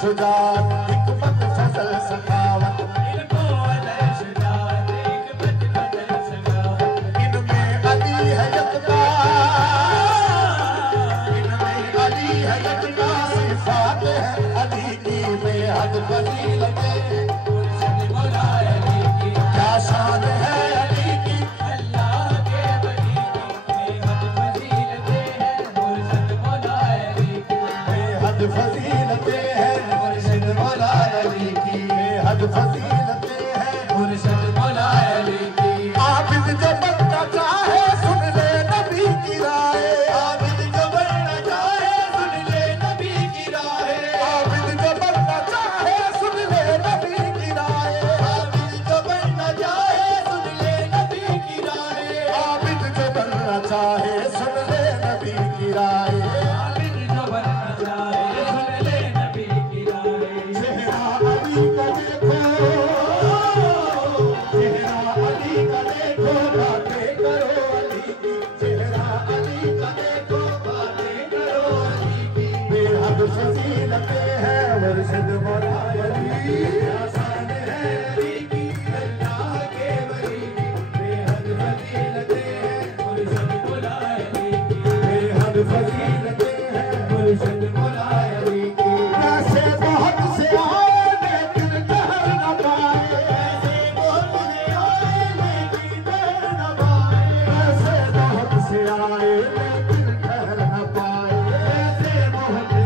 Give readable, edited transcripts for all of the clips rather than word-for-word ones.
शुजात हिकमत फजल सखावत इनको अदल शुजात हिकमत फजल सखावत इनमें अली है यकता इनमें अली है यकता सिफात है अली की बेहद फजीलतें मुर्शिद मौला अली की क्या शान है अली की अल्लाह के वली की बेहद फजीलतें हैं मुर्शिद मौला अली की बेहद फजीलतें हद फजीलतें हैं मुर्शिद मौला अली की आबिद जो बनना चाहे सुन ले नबी की राय आबिद जो बनना चाहे सुन ले नबी की राय आबिद जो बनना चाहे सुन ले नबी की राय आबिद जो बनना चाहे सुन ले नबी की राय आबिद जो बनना चाहे सुन ले नबी की राय आबिद जो बनना चाहे सुन ले नबी की राय चेहरा अली का फजीलतें हैं मुर्शिद मौला अली आसान है अली की अल्लाह के वली की बेहद फजीलतें हैं मुर्शिद मौला अली की बेहद फजीलतें हैं मुर्शिद मौला अली की ऐसे बहुत से आए लेकिन ठहर न पाए ऐसे बहुत से आए लेकिन ठहर न पाए ऐसे बहुत से आए लेकिन ठहर न पाए ऐसे बहुत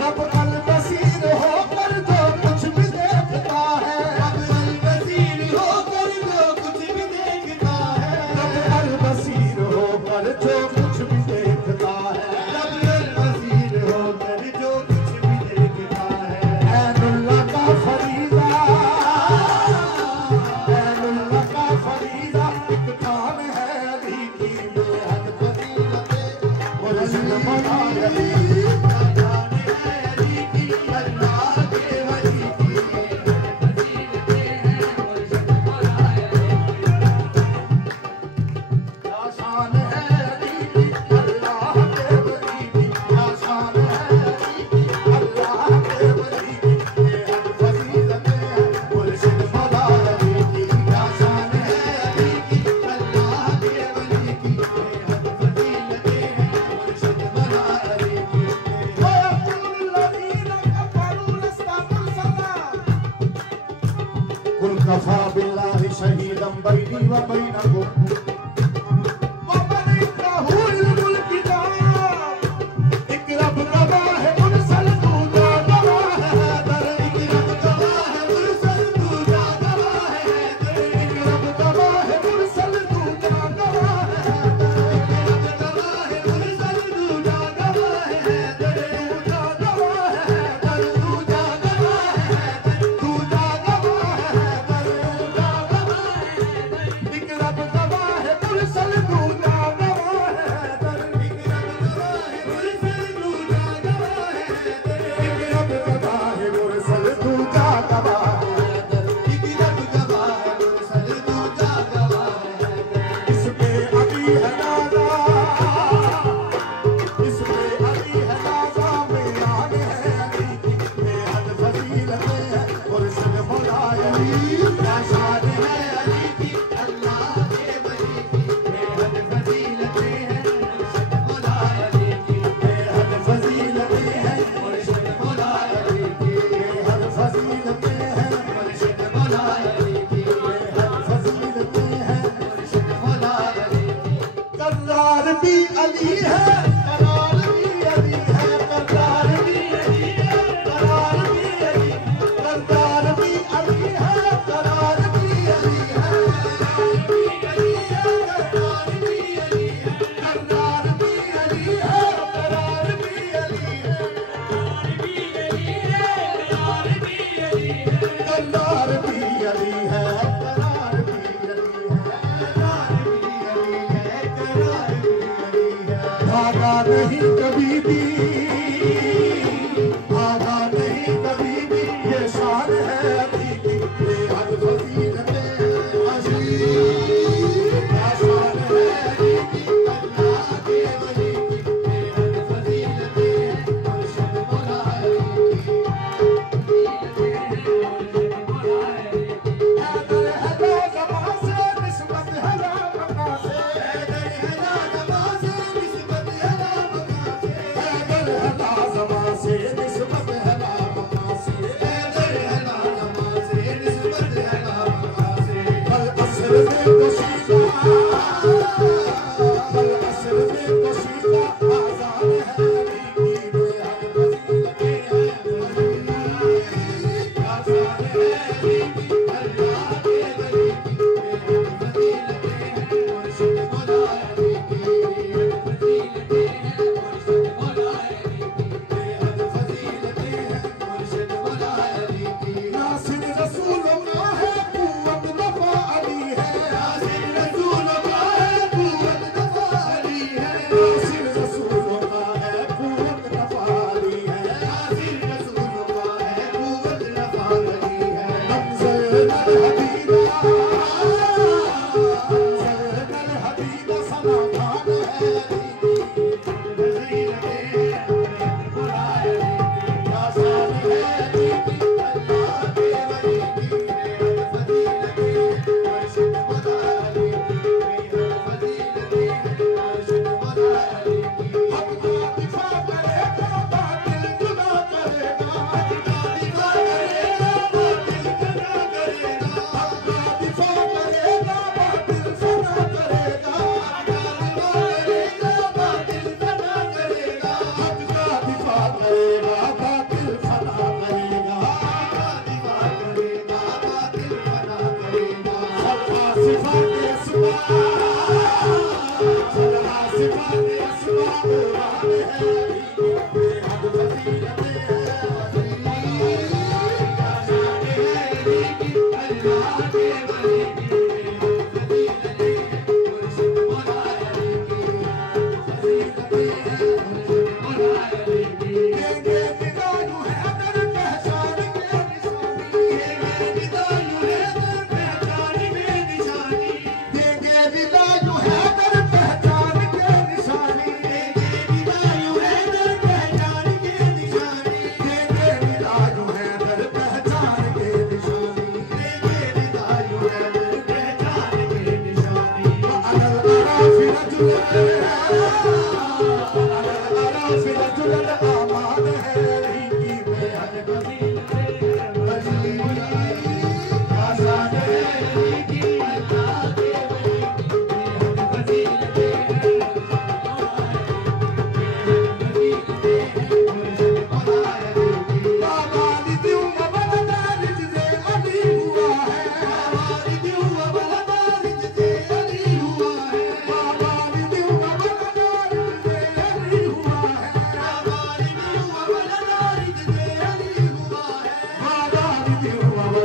रब अल बसीर हो कफा बिल्लाहि शहीदम बैनी व बैनकुम व मन इन्नहुल मुल्क किताब एक रब गवाह है मुरसल दूजा गवाह है हैदर एक रब गवाह है मुरसल दूजा गवाह है हैदर एक रब गवाह है मुरसल दूजा गवाह है हैदर एक रब गवाह है मुरसल दूजा गवाह है हैदर दूजा गवाह है हैदर दूजा गवाह है हैदर दूजा गवाह है हैदर दूजा गवाह है हैदर एक रब गवाह है मुरसल दूजा गवाह है हैदर एक रब गवाह है मुरसल दूजा गवाह है हैदर एक रब गवाह है मुरसल दूजा गवाह है हैदर एक रब गवाह है मुरसल दूजा गवाह है हैदर इसमें अली है नाज़ा इसमें अली है नाज़ा में आन है अली की बेहद फजीलतें हैं मुरसल मौलाए अली क्या शान है अली की अल्लाह के वली की बेहद फजीलतें हैं मुरसल मौलाए अली की बेहद फजीलतें हैं मुरसल मौलाए अली की बेहद फजीलतें हैं मुरसल मौलाए अली की बेहद फजीलतें हैं मुरसल मौलाए अली की करार भी अली है करार भी अली है करार भी अली है करार भी अली करार भी अली है करार भी अली है करार भी अली है करार भी अली है करार भी अली है करार भी अली है करार भी अली है करार भी अली है करार भी अली है करार भी अली है करार भी अली है भागा नहीं कभी भी भागा नहीं कभी भी ये शान है अली की बेहद फजीलतें अजीब क्या शान है अली की अल्लाह के वली की बेहद फजीलतें हैं मुरशद मौलाए अली की हैदर है ज़मां से निस्बत है मका से हैदर है ज़मां से निस्बत है मका से हैदर है ज़मां से निस्बत है मका से हैदर है ज़मां से निस्बत है मका से बल असर में कशीदा बल असर में कशीदा आज़ाद है अली की बेहद फजीलतें हैं क्या शान है अली की अल्लाह के वली की बेहद फजीलतें हैं मुरशद मौलाए अली की बेहद फजीलतें हैं मुरशद मौलाए अली की बेहद फजीलतें हैं मुरशद मौलाए अली की नासिर रसूलुल्लाह है कुव्वत दफा अली है नासिर रसूलुल्लाह है कुव्वत दफा अली है नासिर रसूलुल्लाह है कुव्वत दफा अली है नासिर रसूलुल्लाह है कुव्वत दफा अली है नमज़ल हबीबा नमज़ल हबीबा सना खान है अली की फजीलतें हैं मौलाए अली की क्या शान है अली की अल्लाह के वली की बेहद फजीलतें हैं मुरशद मौलाए अली की बेहद फजीलतें हैं मुरशद मौलाए अली की हक का दिफा करेगा बातिल जुदा करेगा हक का दिफा करेगा बातिल जुदा करेगा हक का दिफा करेगा बातिल फना करेगा हक का दिफा करेगा बातिल फना करेगा हक का दिफा करेगा बातिल फना करेगा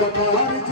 वकार